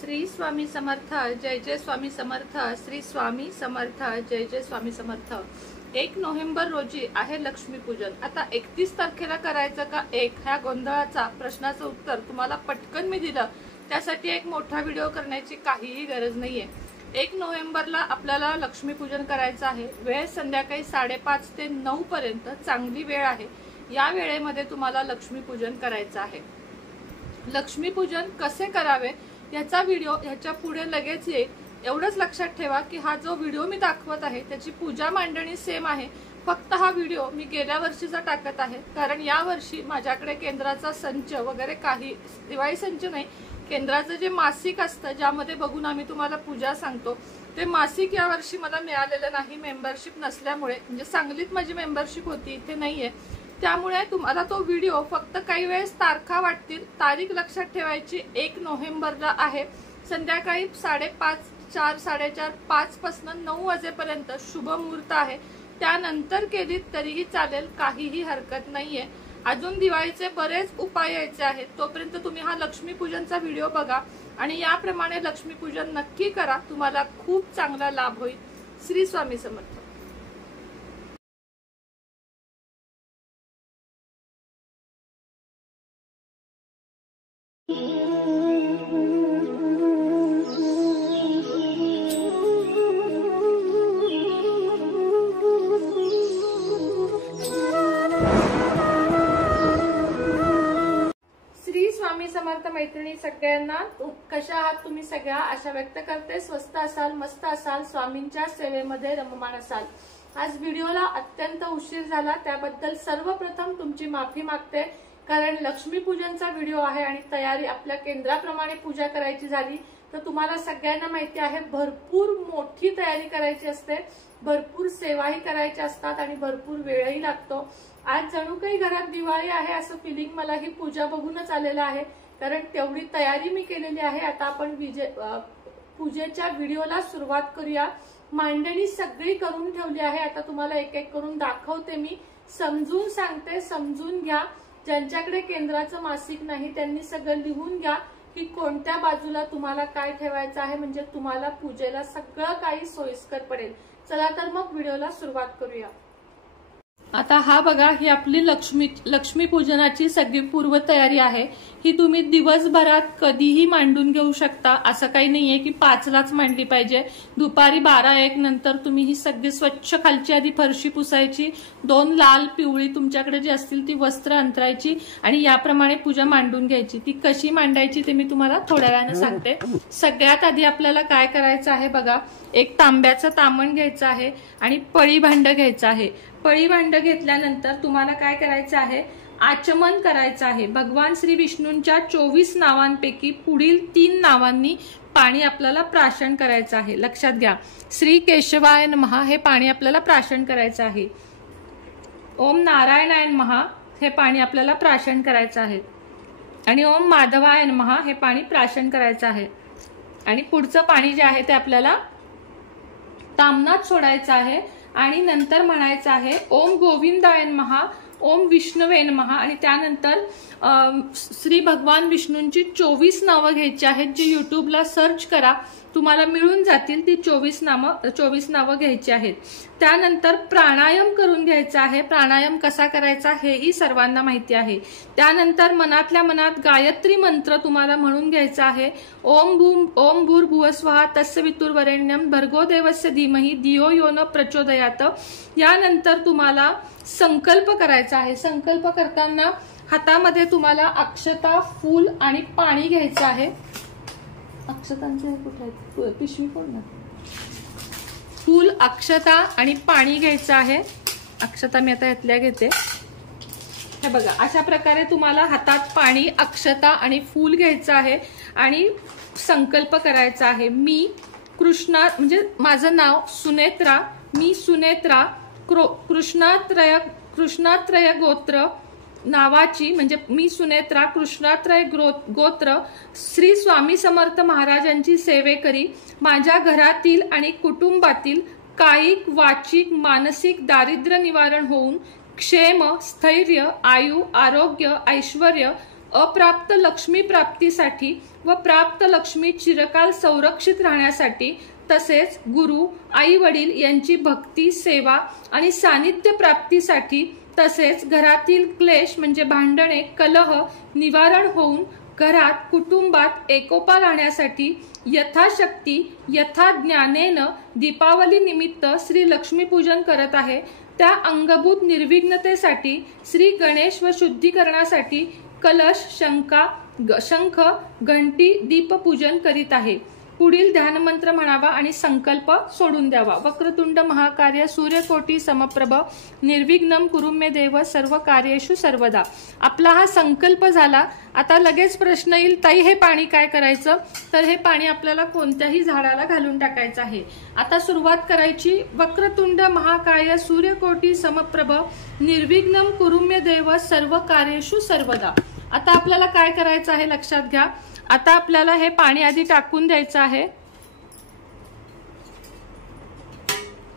श्री स्वामी समर्थ, जय जय स्वामी समर्थ, श्री स्वामी समर्थ, जय जय Swami Samarth. 1 November रोजी आहे लक्ष्मीपूजन। आता 31 तारखेला करायचं का 1 ह्या गोंधळाचा प्रश्नाचं उत्तर तुम्हाला पटकन मी दिलं। त्यासाठी एक मोठा व्हिडिओ करण्याची काहीही गरज नाहीये। 1 नोव्हेंबरला आपल्याला लक्ष्मीपूजन करायचं आहे। वेळ संध्याकाळी 5:30 ते 9 पर्यंत चांगली वेळ आहे। या वेळेमध्ये तुम्हाला लक्ष्मीपूजन करायचं आहे। लक्ष्मीपूजन कसे करावे याचा व्हिडिओ ह्याच्या पुढे लगेच येईल। एवढंच लक्षात ठेवा की हा जो व्हिडिओ मी दाखवत आहे त्याची पूजा मांडणी सेम आहे। फक्त हा व्हिडिओ मी गेल्या वर्षीचा टाकत आहे, कारण या वर्षी माझ्याकडे केंद्राचा संच वगैरे काही दिवाळी संच नाही, केंद्राचं जे मासिक असतं ज्यामध्ये बघून आम्ही तुम्हाला पूजा सांगतो ते मासिक या वर्षी मला मिळालेलं नाही मेंबरशिप नसल्यामुळे। म्हणजे सांगलीत माझी मेंबरशिप होती, इथे नाहीये। त्यामुळे तुम्हाला तो व्हिडिओ फक्त काही वेळेस तारखा वाटतील। तारीख लक्षात ठेवायची 1 नोव्हेंबरला आहे। संध्याकाळी 5:30, 4, 4:30, 5 पासून 9 वाजेपर्यंत शुभ मुहूर्त आहे। त्यानंतर केलीत तरीही चालेल, काहीही हरकत नाहीये। अजून दिवाळीचे बरेच उपाय यायचे आहेत। तोपर्यंत तुम्ही हा लक्ष्मीपूजनचा व्हिडिओ बघा आणि याप्रमाणे लक्ष्मीपूजन नक्की करा, तुम्हाला खूप चांगला लाभ होईल। श्री स्वामी समर्थ। श्री स्वामी समर्थ मैत्रिणी सगळ्यांना, कशा आहात तुम्ही सगळ्या? आशा व्यक्त करते स्वस्त असाल, मस्त असाल, स्वामींच्या सेवेमध्ये रममाण असाल। आज व्हिडिओला अत्यंत उशीर झाला त्याबद्दल सर्वप्रथम तुमची माफी मागते, कारण लक्ष्मीपूजनचा व्हिडिओ आहे आणि तयारी आपल्या केंद्राप्रमाणे पूजा करायची झाली तर तुम्हाला सगळ्यांना माहिती आहे भरपूर मोठी तयारी करायची असते, भरपूर सेवाही करायच्या असतात आणि भरपूर वेळही लागतो। आज जणू काही घरात दिवाळी आहे असं फिलिंग मला ही पूजा बघूनच आलेलं आहे, कारण तेवढी तयारी मी केलेली आहे। आता आपण पूजेच्या व्हिडिओला सुरुवात करूया। मांडणी सगळी करून ठेवली आहे, आता तुम्हाला एक एक करून दाखवते, मी समजून सांगते, समजून घ्या। ज्यांच्याकडे केंद्राचं मासिक नाही त्यांनी सगळं लिहून घ्या की कोणत्या बाजूला तुम्हाला काय ठेवायचं आहे, म्हणजे तुम्हाला पूजेला सगळं काही सोयीस्कर पडेल। चला तर मग व्हिडिओला सुरुवात करूया। आता हा बघा, ही आपली लक्ष्मीपूजनाची सगळी पूर्वतयारी आहे। ही तुम्ही दिवसभरात कधीही मांडून घेऊ शकता, असं काही नाहीये की 5लाच मांडली पाहिजे। दुपारी 12-1 नंतर तुम्ही ही सगळी स्वच्छ खालची आधी फरशी पुसायची, 2 लाल पिवळी तुमच्याकडे जी असतील ती वस्त्र अंतरायची आणि याप्रमाणे पूजा मांडून घ्यायची। ती कशी मांडायची ते मी तुम्हाला थोड्या वेळाने सांगते। सगळ्यात आधी आपल्याला काय करायचं आहे बघा, एक तांब्याचं तामण घ्यायचं आहे आणि पळी भांड घ्यायचं आहे। पळी भांड घेतल्यानंतर तुम्हाला काय करायचं आहे, आचमन करायचं आहे। भगवान श्री विष्णूंच्या 24 नावांपैकी पुढील 3 नावांनी पाणी आपल्याला प्राशन करायचं आहे। लक्षात घ्या, श्री केशवाय नमः हे पाणी आपल्याला प्राशन करायचं आहे। ओम नारायणाय नमः हे पाणी आपल्याला प्राशन करायचं आहे आणि ओम माधवाय नमः हे पाणी प्राशन करायचं आहे। आणि पुढचं पाणी जे आहे ते आपल्याला तामनात सोडायचं आहे आणि नंतर म्हणायचं आहे ओम गोविंदाय नमः, ओम विष्णवे नमः आणि त्यानंतर श्री भगवान विष्णूंची 24 नावं घ्यायची आहेत, जी युट्यूबला सर्च करा तुम्हाला मिळून जातील। ती 24 नावं घ्यायची आहेत। त्यानंतर प्राणायाम करून घ्यायचा आहे। प्राणायाम कसा करायचा हेही सर्वांना माहिती आहे। त्यानंतर मनातल्या मनात गायत्री मंत्र तुम्हाला म्हणून घ्यायचा आहे। ओम भूर्भुवस्वः तस्य वितुर्वरेण्यं भर्गो देवस्य धीमहि धियो यो न प्रचोदयात। यानंतर तुम्हाला संकल्प करायचा आहे। संकल्प करताना हातामध्ये तुम्हाला अक्षता, फूल आणि पाणी घ्यायचं आहे। अक्षतांचे कुठे आहेत, पिशवी कोण ना, फूल, अक्षता आणि पाणी घ्यायचं आहे। अक्षता मी आता यातल्या घेते, हे बघा अशा प्रकारे तुम्हाला हातात पाणी, अक्षता आणि फूल घ्यायचं आहे आणि संकल्प करायचा आहे। मी कृष्णा, म्हणजे माझं नाव सुनेत्रा, मी सुनेत्रा कृष्णात्रय गोत्र नावाची, म्हणजे मी सुनेत्रा कृष्णात्रय गोत्र श्री स्वामी समर्थ महाराजांची सेवेकरी, माझ्या घरातील आणि कुटुंबातील कायिक, वाचिक, मानसिक दारिद्र्य निवारण होऊन क्षेम, स्थैर्य, आयु, आरोग्य, ऐश्वर्य, अप्राप्त लक्ष्मी प्राप्तीसाठी व प्राप्त लक्ष्मी चिरकाल संरक्षित राहण्यासाठी, तसेच गुरु, आई वडील यांची भक्ती, सेवा आणि सानिध्य प्राप्तीसाठी, तसेच घरातील क्लेश म्हणजे भांडणे, कलह निवारण होऊन घरात कुटुंबात एकोपा राहण्यासाठी यथाशक्ती यथाज्ञानेन दीपावली निमित्त श्री लक्ष्मी पूजन करत आहे। त्या अंगभूत निर्विघ्नतेसाठी श्री गणेश व शुद्धीकरणासाठी कलश, शंख, घंटी, दीपपूजन करीत आहे। पुढील ध्यानमंत्र म्हणावा आणि संकल्प सोडून द्यावा। वक्रतुंड महाकार्य सूर्यकोटी समप्रभ निर्विघ्नं कुरु मे देव सर्व कार्येषु सर्वदा। आपला हा संकल्प झाला। आता लगेच प्रश्न येईल, ताई हे पाणी काय करायचं? तर हे पाणी आपल्याला कोणत्याही झाडाला घालून टाकायचं आहे। आता सुरुवात करायची। वक्रतुंड महाकाय सूर्यकोटी समप्रभ निर्विघ्नं कुरु मे देव सर्व कार्येषु सर्वदा। आता आपल्याला काय करायचं आहे लक्षात घ्या। आता आपल्याला हे पाणी आधी टाकून द्यायचं आहे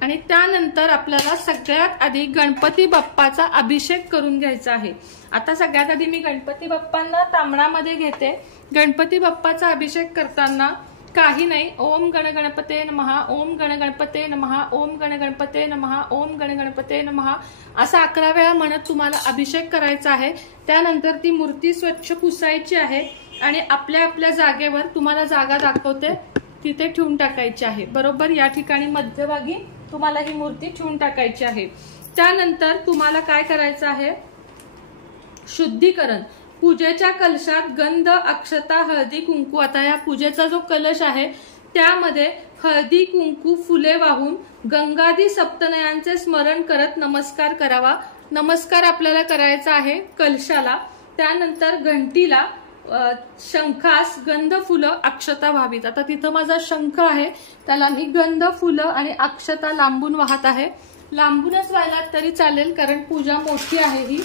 आणि त्यानंतर आपल्याला सगळ्यात आधी गणपती बाप्पाचा अभिषेक करून घ्यायचा आहे। आता सगळ्यात आधी मी गणपती बाप्पांना तांबणामध्ये घेते। गणपती बाप्पाचा अभिषेक करताना काही नाही, ओम गण गणपते नमः, ओम गण गणपते नमः, ओम गण गणपते नमः, ओम गण गणपते नमः असा 11 वेळा म्हणत तुम्हाला अभिषेक करायचा आहे। त्यानंतर ती मूर्ती स्वच्छ पुसायची आहे आणि आपल्या आपल्या जागेवर, तुम्हाला जागा दाखवते तिथे ठेवून टाकायची आहे। बरोबर या ठिकाणी मध्यभागी तुम्हाला ही मूर्ती ठेवून टाकायची आहे। त्यानंतर तुम्हाला काय करायचं आहे, शुद्धीकरण। पूजेच्या कलशात गंध, अक्षता, हळदी, कुंकू, आता या पूजेचा जो कलश आहे त्यामध्ये हळदी, कुंकू, फुले वाहून गंगादी सप्तनयांचे स्मरण करत नमस्कार करावा। नमस्कार आपल्याला करायचा आहे कलशाला। त्यानंतर घंटीला, शंखास गंध, फुलं, अक्षता व्हावीत। आता तिथं माझा शंख आहे, त्याला मी गंध, फुलं आणि अक्षता लांबून वाहत आहे। लांबूनच व्हायला तरी चालेल कारण पूजा मोठी आहे ही।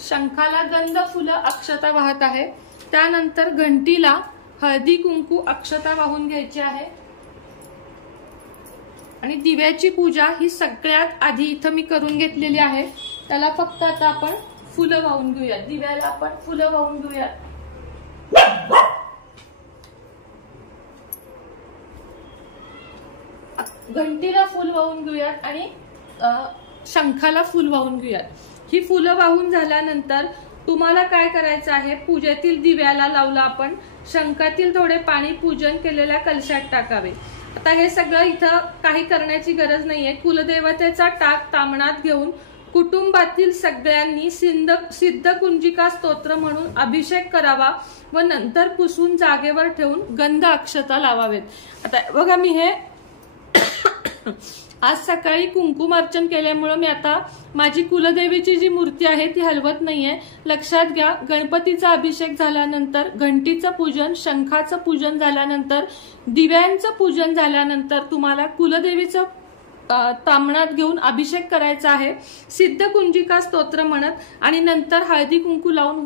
शंखाला गंध, फुलं, अक्षता वाहत आहे। त्यानंतर घंटीला हळदी, कुंकू, अक्षता वाहून घ्यायची आहे आणि दिव्याची पूजा ही सगळ्यात आधी इथं मी करून घेतलेली आहे। त्याला फक्त आता आपण फुलं वाहून घेऊया। दिव्याला आपण फुलं वाहून घेऊया। घंटीला फुल वाहून घेऊयात आणि शंखाला फुल वाहून घेऊयात। ही फुलं वाहून झाल्यानंतर तुम्हाला काय करायचं आहे, पूजेतील दिव्याला लावला आपण, शंखातील थोडे पाणी पूजन केलेल्या कलशात टाकावे। आता हे सगळं इथं काही करण्याची गरज नाहीये। कुलदेवतेचा टाक तामणात घेऊन कुटुंबातील सगळ्यांनी सिद्ध कुंजिका स्तोत्र म्हणून अभिषेक करावा व नंतर पुसून जागेवर ठेवून गंध, अक्षता लावावेत। आता बघा मी हे आज सकाळी कुंकुमार्चन केल्यामुळे मी आता माझी कुलदेवीची जी मूर्ती आहे ती हलवत नाहीये। लक्षात घ्या, गणपतीचा अभिषेक झाल्यानंतर, घंटीचं पूजन, शंखाचं पूजन झाल्यानंतर, दिव्यांचं पूजन झाल्यानंतर तुम्हाला कुलदेवीचं तामणात घेऊन अभिषेक करायचा आहे सिद्ध कुंजिका स्तोत्र म्हणत आणि नंतर हळदी कुंकू लावून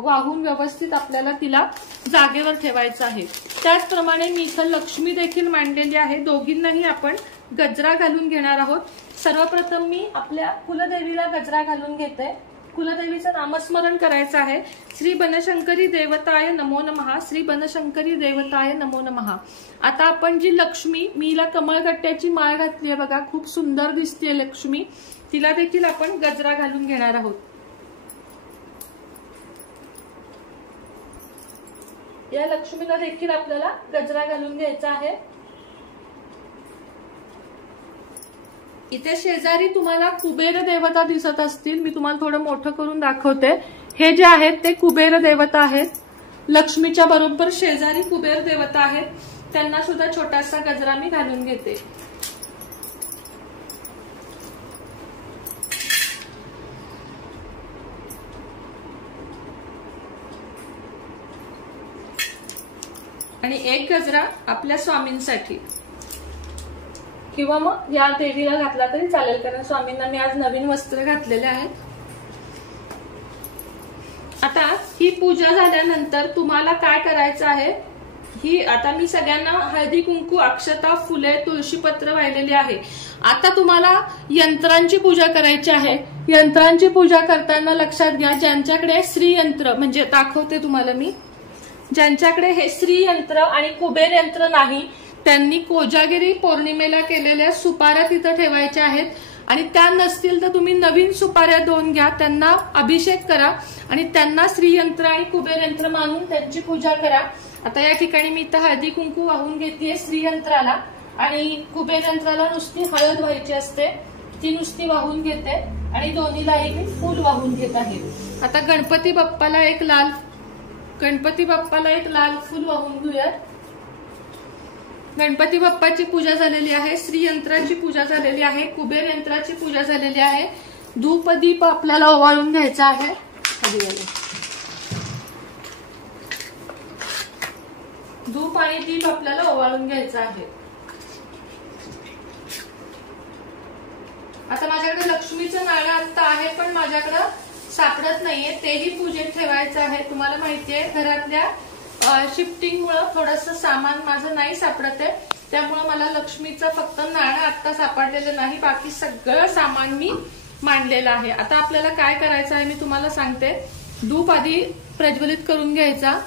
वाहून व्यवस्थित आपल्याला तिला जागेवर ठेवायचं आहे। त्याचप्रमाणे मी इथं लक्ष्मी देखील मांडलेली आहे। दोघींनाही आपण गजरा घालून घेणार आहोत। सर्वप्रथम मी आपल्या कुलदेवीला गजरा घालून घेते। कुलदेवीचं नामस्मरण करायचं आहे। श्री बनशंकरी देवताय नमो नमः, श्री बनशंकरी देवताय नमो नमः। आता आपण जी लक्ष्मी, मीला कमळगट्ट्याची माळ घातली आहे बघा, खूप सुंदर दिसते लक्ष्मी, तिला देखील आपण गजरा घालून घेणार आहोत। या लक्ष्मीला देखील आपल्याला गजरा घालून घ्यायचा आहे। इथे शेजारी तुम्हाला कुबेर देवता दिसत असतील, मी तुम्हाला थोडं मोठं करून दाखवते। हे जे आहेत ते कुबेर देवता आहेत। लक्ष्मीच्या बरोबर शेजारी कुबेर देवता आहेत, त्यांना सुद्धा छोटासा गजरा मी घालून घेते। आणि एक गजरा आपल्या स्वामींसाठी किंवा मग या देवीला घातला तरी चालेल, कारण स्वामींना मी आज नवीन वस्त्र घातलेले आहेत। आता ही पूजा झाल्यानंतर तुम्हाला काय करायचं आहे, ही आता मी सगळ्यांना हळदी कुंकू, अक्षता, फुले, तुळशीपत्र वाहिलेली आहे. आता तुम्हाला यंत्रांची पूजा करायची आहे. यंत्रांची पूजा करताना लक्षात घ्या, ज्यांच्याकडे श्रीयंत्र म्हणजे दाखवते तुम्हाला मी, ज्यांच्याकडे हे श्रीयंत्र आणि कुबेर यंत्र नाही त्यांनी कोजागिरी पौर्णिमेला केलेल्या सुपाऱ्या तिथं ठेवायच्या आहेत. आणि त्या नसतील तर तुम्ही नवीन सुपाऱ्या 2 घ्या, त्यांना अभिषेक करा आणि त्यांना श्रीयंत्र आणि कुबेर यंत्र मानून त्यांची पूजा करा. आता या ठिकाणी मी इथं हळदी कुंकू वाहून घेतेय श्रीयंत्राला आणि कुबेर यंत्राला नुसती हळद व्हायची असते, ती नुसती वाहून घेते आणि दोन्हीलाही मी फूल वाहून घेत आहे. आता गणपती बाप्पाला एक लाल फूल वाहून घेऊयात. गणपती बाप्पाची पूजा झालेली आहे, श्रीयंत्राची पूजा झालेली आहे, कुबेर यंत्राची पूजा झालेली आहे. धूप दीप आपल्याला ओवाळून घ्यायचा आहे. धूप आणि दीप आपल्याला ओवाळून घ्यायचा आहे. आता माझ्याकडे लक्ष्मीचं नाणं आता आहे पण माझ्याकडे सापडत नाहीये, तेही पूजेत ठेवायचं आहे. तुम्हाला माहितीये घरातल्या शिफ्टिंगमुळे थोडंसं सामान माझं नाही सापडत आहे, त्यामुळे मला लक्ष्मीचं फक्त नाणं आता सापडलेलं नाही, बाकी सगळं सामान मी मांडलेलं आहे. आता आपल्याला काय करायचं आहे मी तुम्हाला सांगते. धूप आधी प्रज्वलित करून घ्यायचा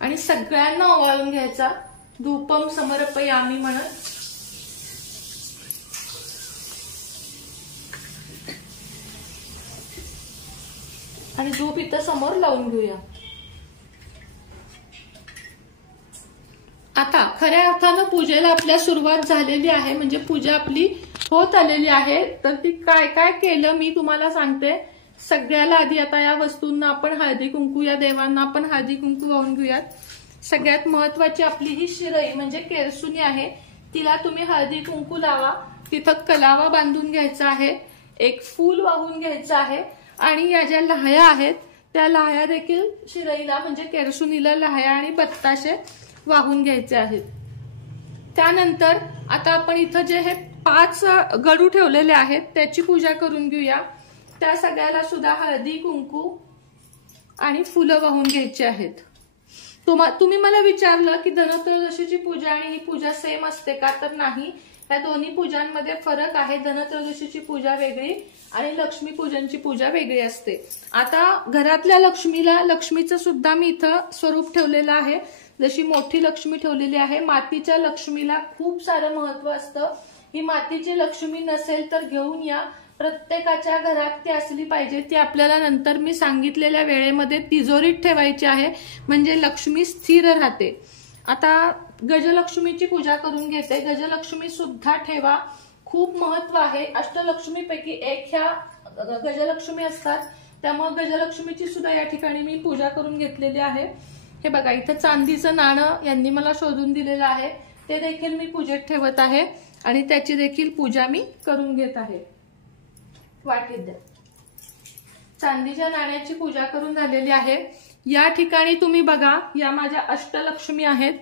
आणि सगळ्यांना ओवाळून घ्यायचा. धूपम समर्पयामी म्हणत. आणि धूप इथं समोर लावून घेऊया. आता खऱ्या अर्थानं पूजेला आपल्या सुरुवात झालेली आहे, म्हणजे पूजा आपली होत आलेली आहे. तर ती काय काय केलं मी तुम्हाला सांगते. सगळ्याला आधी आता या वस्तूंना आपण हळदी कुंकू, या देवांना आपण हळदी कुंकू वाहून घेऊयात. सगळ्यात महत्वाची आपली ही शिरई म्हणजे केरसुनी आहे, तिला तुम्ही हळदी कुंकू लावा. तिथं कलावा बांधून घ्यायचा आहे, एक फूल वाहून घ्यायचं आहे आणि या ज्या लाह्या आहेत त्या लाह्या देखील शिरईला म्हणजे केरसुनीला लाह्या आणि बत्ताशे वाहून घ्यायचे आहेत. त्यानंतर आता आपण इथं जे हे 5 गडू ठेवलेले आहेत त्याची पूजा करून घेऊया. त्या सगळ्याला सुद्धा हळदी कुंकू आणि फुलं वाहून घ्यायची आहेत. तुम्ही मला विचारलं की धनत्रयोदशीची पूजा आणि ही पूजा सेम असते का, तर नाही, या दोन्ही पूजांमध्ये फरक आहे. धनत्रयोदशीची पूजा वेगळी आणि लक्ष्मी पूजनची पूजा वेगळी असते. आता घरातल्या लक्ष्मीला, लक्ष्मीचं सुद्धा मी इथं स्वरूप ठेवलेलं आहे. जशी मोठी लक्ष्मी ठेवलेली आहे. मातीच्या लक्ष्मीला खूप सारं महत्व असतं. ही मातीची लक्ष्मी नसेल तर घेऊन या, प्रत्येकाच्या घरात ती असली पाहिजे. ती आपल्याला नंतर मी सांगितलेल्या वेळेमध्ये तिजोरीत ठेवायची आहे, म्हणजे लक्ष्मी स्थिर राहते. आता गजलक्ष्मीची पूजा करून घेते. गजलक्ष्मी सुद्धा ठेवा, खूप महत्व आहे. अष्टलक्ष्मीपैकी एक ह्या गजलक्ष्मी असतात, त्यामुळे गजलक्ष्मीची सुद्धा या ठिकाणी मी पूजा करून घेतलेली आहे. हे बघा इथं चांदीचं नाणं यांनी मला शोधून दिलेलं आहे, ते देखील मी पूजेत ठेवत आहे आणि त्याची देखील पूजा मी करून घेत आहे. वाटीत द्या. चांदीच्या नाण्याची पूजा करून झालेली आहे. या ठिकाणी तुम्ही बघा, या माझ्या अष्टलक्ष्मी आहेत.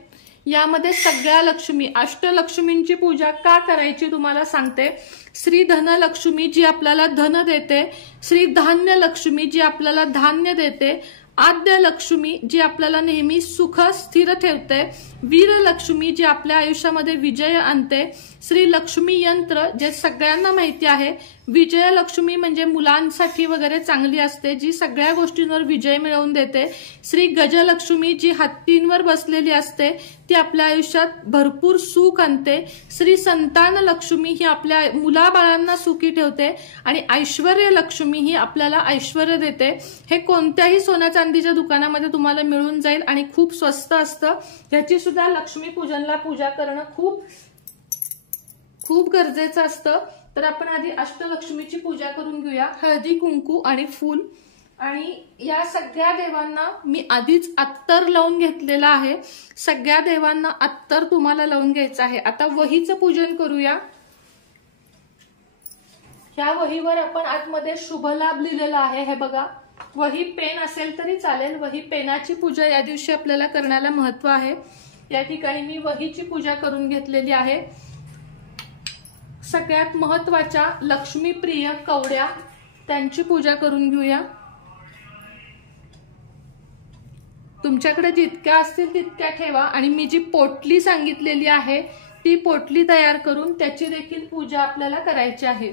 यामध्ये सगळ्या लक्ष्मी, अष्टलक्ष्मींची पूजा का करायची तुम्हाला सांगते. श्री धनलक्ष्मी जी आपल्याला धन देते, श्री धान्य लक्ष्मी जी आपल्याला धान्य देते, आद्य लक्ष्मी जी आपल्याला नेहमी सुख स्थिर ठेवते, वीरलक्ष्मी जी आपल्या आयुष्यामध्ये विजय आणते, श्री लक्ष्मी यंत्र जे सगळ्यांना माहिती आहे, विजयलक्ष्मी म्हणजे मुलांसाठी वगैरे चांगली असते, जी सगळ्या गोष्टींवर विजय मिळवून देते, श्री गजलक्ष्मी जी हत्तींवर बसलेली असते, ती आपल्या आयुष्यात भरपूर सुख आणते, श्री संतान लक्ष्मी ही आपल्या मुलाबाळांना सुखी ठेवते आणि ऐश्वर्य लक्ष्मी ही आपल्याला ऐश्वर्य देते. हे कोणत्याही सोन्या चांदीच्या दुकानामध्ये तुम्हाला मिळून जाईल आणि खूप स्वस्त असतं. याची सुद्धा लक्ष्मी पूजनला पूजा करणं खूप खूप गरजेचं असतं. तर आपण आधी अष्टलक्ष्मीची पूजा करून घेऊया. हळदी कुंकू आणि फूल, आणि या सगळ्या देवांना मी आधीच अत्तर लावून घेतलेला आहे. सगळ्या देवांना अत्तर तुम्हाला लावून घ्यायचं आहे. आता वहीचं पूजन करूया. ह्या वहीवर आपण आतमध्ये शुभ लाभ लिहिलेला आहे. हे बघा, वही पेन असेल तरी चालेल. वही पेनाची पूजा या दिवशी आपल्याला करण्याला महत्व आहे. या ठिकाणी मी वहीची पूजा करून घेतलेली आहे. सगळ्यात महत्वाच्या लक्ष्मीप्रिय कवड्या, त्यांची पूजा करून घेऊया. तुमच्याकडे जितक्या असतील तितक्या ठेवा आणि मी जी पोटली सांगितलेली आहे ती पोटली तयार करून त्याची देखील पूजा आपल्याला करायची आहे।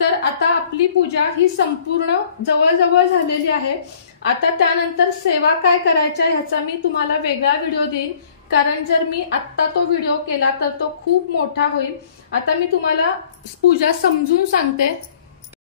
तर आता आपली पूजा ही संपूर्ण जवळजवळ झालेली आहे। आता त्यानंतर सेवा काय करायच्या ह्याचा मी तुम्हाला वेगळा व्हिडिओ देईन, कारण जर मी आत्ता तो व्हिडिओ केला तर तो खूप मोठा होईल। आता मी तुम्हाला पूजा समजून सांगते।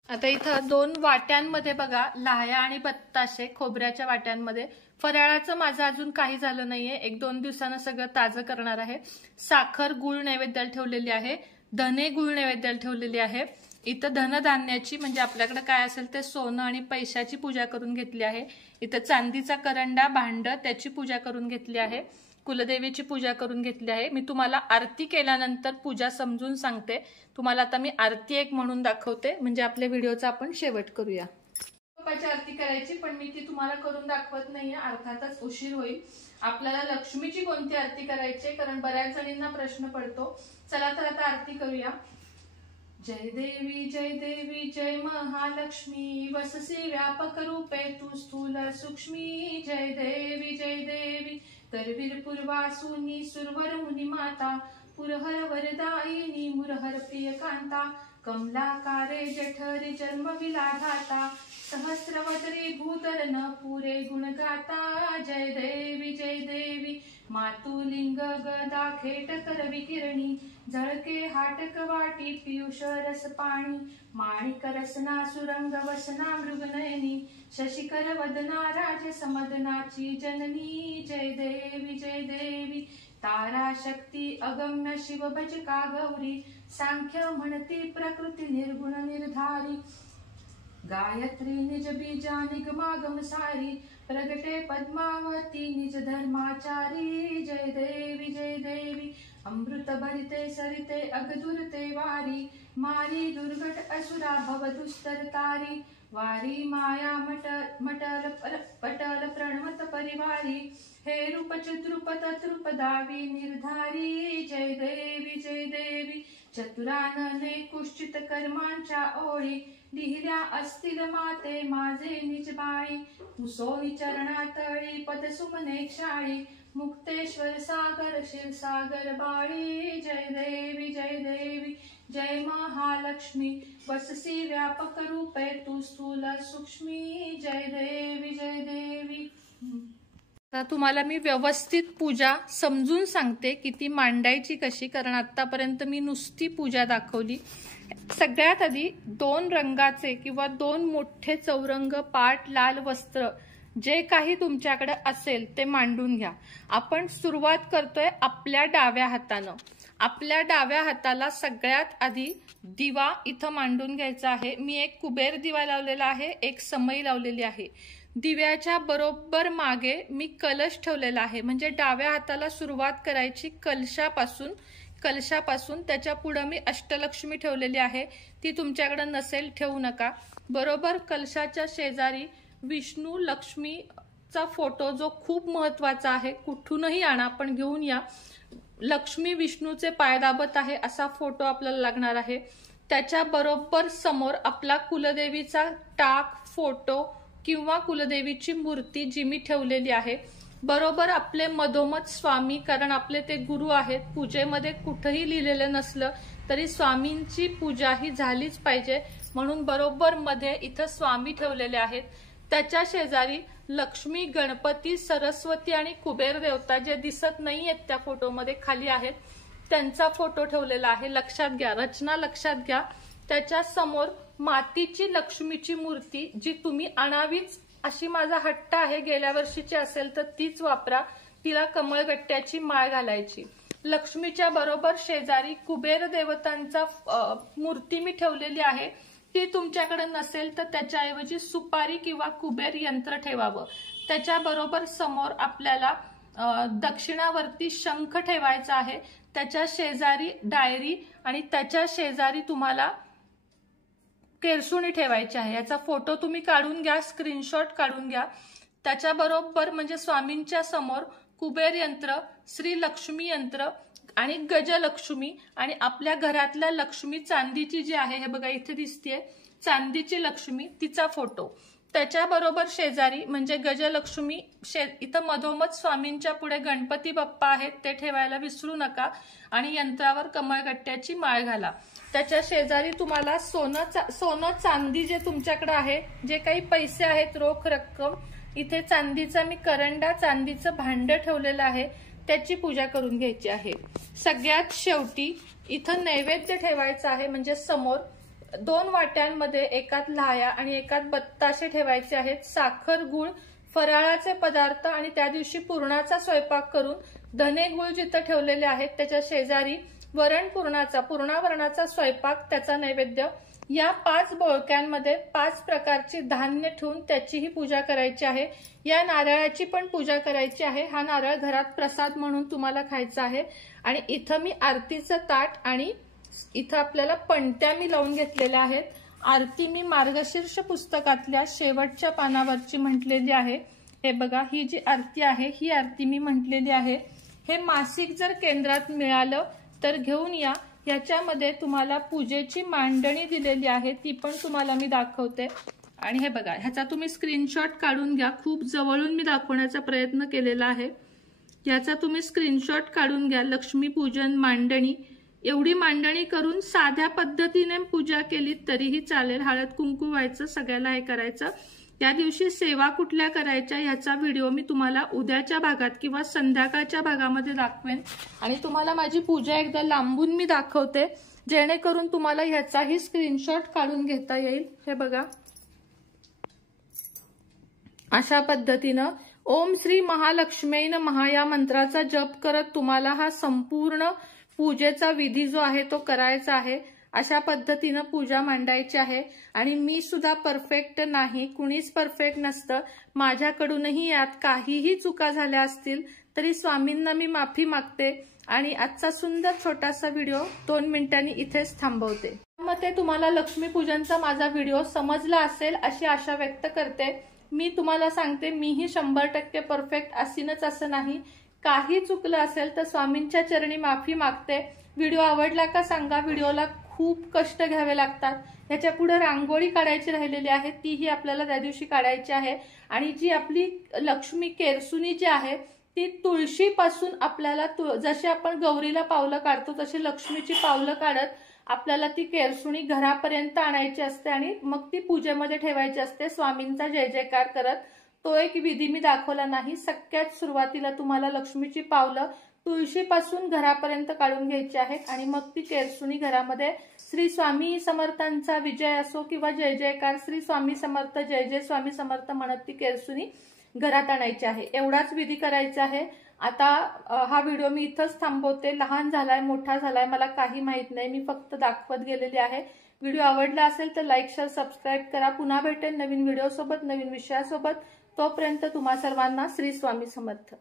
आता इथं 2 वाट्यांमध्ये बघा लाह्या आणि बत्ताशे खोबऱ्याच्या वाट्यांमध्ये, फराळाचं माझं अजून काही झालं नाहीये, 1-2 दिवसानं सगळं ताजं करणार आहे। साखर गुळ नैवेद्याला ठेवलेली आहे, धने गुळ नैवेद्याला ठेवलेली आहे। इथं धनधान्याची म्हणजे आपल्याकडे काय असेल ते सोनं आणि पैशाची पूजा करून घेतली आहे। इथं चांदीचा करंडा भांड त्याची पूजा करून घेतली आहे, कुलदेवीची पूजा करून घेतली आहे। मी तुम्हाला आरती केल्यानंतर पूजा समजून सांगते। तुम्हाला आता मी आरती एक म्हणून दाखवते, म्हणजे आपल्या व्हिडिओचा आपण शेवट करूया। बाप्पाची आरती करायची, पण मी ती तुम्हाला करून दाखवत नाहीये, अर्थातच उशीर होईल। आपल्याला लक्ष्मीची कोणती आरती करायची, कारण बऱ्याच जणींना प्रश्न पडतो। चला तर आता आरती करूया। जय देवी जय महालक्ष्मी, वससी व्यापक रूपे तू स्थूल सूक्ष्मी। जय देवी करवीर पूर्वासूनी सुरवरुनी माता, पुरहर वरदायिनी मुरहर प्रियकांता। कमलाकारे जठरी जन्म विलाघाता, सहस्रवदरी भूधरन पुरे गुणगाता। जय देवी मातुलिंग गदा खेट कर विकिरणी, झळके हाटक वाटी पियुष रस पाणी। माणिक रसना सुरंग वसना मृगनयनी, शशिकर वदना राज समदनाची जननी। जय देवी तारा शक्ती अगम्य शिव भजका गौरी, सांख्य म्हणती प्रकृती निर्गुण निर्धारी। गायत्री निज बीजा निगमागम सारी, प्रगटे पद्मावती निज धर्माचारी। जय देवी अमृत भरिते सरिते अगदुरते वारी, मारी दुर्घट असुरा भव दुस्तर तारी। वारी माया मटल पटल प्रणमत परिवारी, हे रूप चतुरुपत त्रुपदावी निर्धारी। जय देवी चतुरानने कुश्चित कर्मांच्या ओळी, लिहिल्या असतील माते माझे निज बाळी। कुसोई चरणातळी पद सुमने क्षाळी, मुक्तेश्वर सागर क्षीरसागर बाळी। जय देवी जय महालक्ष्मी, वससी व्यापक रूपे तू स्थूल सूक्ष्मी। जय देवी तर तुम्हाला मी व्यवस्थित पूजा समजून सांगते की ती मांडायची कशी, कारण आतापर्यंत मी नुसती पूजा दाखवली। सगळ्यात आधी 2 रंगाचे किंवा 2 मोठे चौरंग पाट लाल वस्त्र जे काही तुमच्याकडे असेल ते मांडून घ्या। आपण सुरुवात करतोय आपल्या डाव्या हातानं। आपल्या डाव्या हाताला सगळ्यात आधी दिवा इथं मांडून घ्यायचा आहे। मी एक कुबेर दिवा लावलेला आहे, एक समई लावलेली आहे। दिव्याच्या बरोबर मागे मी कलश ठेवलेला आहे, म्हणजे डाव्या हाताला सुरुवात करायची कलशापासून त्याच्या पुढे मी अष्टलक्ष्मी ठेवलेली आहे, ती तुमच्याकडे नसेल ठेवू नका। बरोबर कलशाच्या शेजारी विष्णू लक्ष्मीचा फोटो जो खूप महत्वाचा आहे, कुठूनही आणा पण घेऊन या। लक्ष्मी विष्णूचे पाय दाबत आहे असा फोटो आपल्याला लागणार आहे। त्याच्या बरोबर समोर आपला कुलदेवीचा टाक फोटो किंवा कुलदेवीची मूर्ती जी मी ठेवलेली आहे। बरोबर आपले मधोमध स्वामी, कारण आपले ते गुरु आहेत। पूजेमध्ये कुठेही लिहिलेलं नसलं तरी स्वामींची पूजा ही झालीच पाहिजे, म्हणून बरोबर मध्ये इथं स्वामी ठेवलेले आहेत। त्याच्या शेजारी लक्ष्मी गणपती सरस्वती आणि कुबेर देवता जे दिसत नाहीयेत त्या फोटोमध्ये खाली आहेत, त्यांचा फोटो ठेवलेला आहे। लक्षात घ्या, रचना लक्षात घ्या। त्याच्या समोर मातीची लक्ष्मीची मूर्ती जी तुम्ही आणावीच अशी माझा हट्ट आहे, गेल्या वर्षीची असेल तर तीच वापरा। तिला कमळगट्ट्याची माळ घालायची। लक्ष्मीच्या बरोबर शेजारी कुबेर देवतांचा मूर्ती मी ठेवलेली आहे। ती तुमच्याकडे नसेल तर त्याच्याऐवजी सुपारी किंवा कुबेर यंत्र ठेवावं। त्याच्या बरोबर समोर आपल्याला दक्षिणावर्ती शंख ठेवायचा आहे। त्याच्या शेजारी डायरी आणि त्याच्या शेजारी तुम्हाला केरसुणी ठेवायची आहे। याचा फोटो तुम्ही काढून घ्या, स्क्रीनशॉट काढून घ्या। त्याच्या बरोबर म्हणजे स्वामींच्या समोर कुबेर यंत्र, श्री लक्ष्मी यंत्र आणि गजलक्ष्मी आणि आपल्या घरातल्या लक्ष्मी चांदीची जी आहे, हे बघा इथे दिसतेय चांदीची लक्ष्मी, तिचा फोटो। त्याच्याबरोबर शेजारी म्हणजे गजलक्ष्मी, इथं मधोमध स्वामींच्या पुढे गणपती बाप्पा आहेत, ते ठेवायला विसरू नका. आणि यंत्रावर कमळगट्ट्याची माळ घाला. त्याच्या शेजारी तुम्हाला सोनं चांदी जे तुमच्याकडे आहे, जे काही पैसे आहेत, रोख रक्कम, इथे चांदीचा मी करंडा, चांदीचं भांड ठेवलेलं आहे, त्याची पूजा करून घ्यायची आहे. सगळ्यात शेवटी इथं नैवेद्य ठेवायचा आहे, म्हणजे समोर 2 वाट्यांमध्ये एकात लाह्या आणि एकात बत्ताशे ठेवायचे आहेत. साखर, गुळ, फराळाचे पदार्थ आणि त्या दिवशी पुरणाचा स्वयंपाक करून धने गुळ जिथं ठेवलेले आहेत त्याच्या शेजारी पुरणावरणाचा स्वयंपाक, त्याचा नैवेद्य, या 5 बोळक्यांमध्ये 5 प्रकारची धान्य ठेवून त्याचीही पूजा करायची आहे. या नारळाची पण पूजा करायची आहे. हा नारळ घरात प्रसाद म्हणून तुम्हाला खायचा आहे. आणि इथं मी आरतीचं ताट आणि इथं आपल्याला पणत्या मी लावून घेतलेल्या आहेत. आरती मी मार्गशीर्ष पुस्तकातल्या शेवटच्या पानावरची म्हटलेली आहे. हे बघा, ही जी आरती आहे ही आरती मी म्हटलेली आहे. हे मासिक जर केंद्रात मिळालं तर घेऊन या. याच्यामध्ये तुम्हाला पूजेची मांडणी दिलेली आहे, ती पण तुम्हाला मी दाखवते. आणि हे बघा, ह्याचा तुम्ही स्क्रीनशॉट काढून घ्या. खूप जवळून मी दाखवण्याचा प्रयत्न केलेला आहे. याचा तुम्ही स्क्रीनशॉट काढून घ्या. लक्ष्मीपूजन मांडणी, एवढी मांडणी करून साध्या पद्धतीने पूजा केली तरीही चालेल. हळद कुंकू व्हायचं, सगळ्याला हे करायचं. त्या दिवशी सेवा कुठल्या करायच्या याचा व्हिडिओ मी तुम्हाला उद्याच्या भागात किंवा संध्याकाळच्या भागामध्ये दाखवेन. आणि तुम्हाला माझी पूजा एकदा लांबून मी दाखवते, जेणेकरून तुम्हाला ह्याचाही स्क्रीनशॉट काढून घेता येईल. हे बघा, अशा पद्धतीनं ओम श्री महालक्ष्मी नमः या मंत्राचा जप करत तुम्हाला हा संपूर्ण पूजेचा विधी जो आहे तो करायचा आहे. अशा पद्धतीनं पूजा मांडायची आहे. आणि मी सुद्धा परफेक्ट नाही, कुणीच परफेक्ट नसतं. माझ्याकडूनही यात काहीही चुका झाल्या असतील तरी स्वामींना मी माफी मागते. आणि आजचा सुंदर छोटासा व्हिडिओ 2 मिनिटांनी इथेच थांबवते. मग ते तुम्हाला लक्ष्मीपूजनचा माझा व्हिडिओ समजला असेल अशी आशा व्यक्त करते. मी तुम्हाला सांगते, मीही 100% परफेक्ट असीनच असं नाही. काही चुकलं असेल तर स्वामींच्या चरणी माफी मागते. व्हिडिओ आवडला का सांगा. व्हिडिओला खूप कष्ट घ्यावे लागतात. ह्याच्या पुढे रांगोळी काढायची राहिलेली आहे, तीही आपल्याला त्या दिवशी काढायची आहे. आणि जी आपली लक्ष्मी केरसुनी जी आहे ती तुळशीपासून आपल्याला, जशी आपण गौरीला पावलं काढतो तशी लक्ष्मीची पावलं काढत आपल्याला ती केरसुणी घरापर्यंत आणायची असते आणि मग ती पूजेमध्ये ठेवायची असते, स्वामींचा जय जयकार करत. तो एक विधी मी दाखवला नाही. सगळ्यात सुरुवातीला तुम्हाला लक्ष्मीची पावलं तुळशीपासून घरापर्यंत काढून घ्यायची आहेत आणि मग ती केरसुणी घरामध्ये श्री स्वामी समर्थांचा विजय असो किंवा जय जयकार श्री स्वामी समर्थ, जय जय स्वामी समर्थ म्हणत ती केरसुणी घरात आणायची आहे. एवढाच विधी करायचा आहे. आता हा व्हिडिओ मी इथंच थांबवते. लहान झालाय, मोठा झालाय, मला काही माहित नाही. मी फक्त दाखवत गेलेली आहे. व्हिडिओ आवडला असेल तर लाईक, शेअर, सबस्क्राईब करा. पुन्हा भेटेन नवीन व्हिडिओ सोबत, नवीन विषयासोबत. तोपर्यंत तुम्हा सर्वांना श्री स्वामी समर्थ.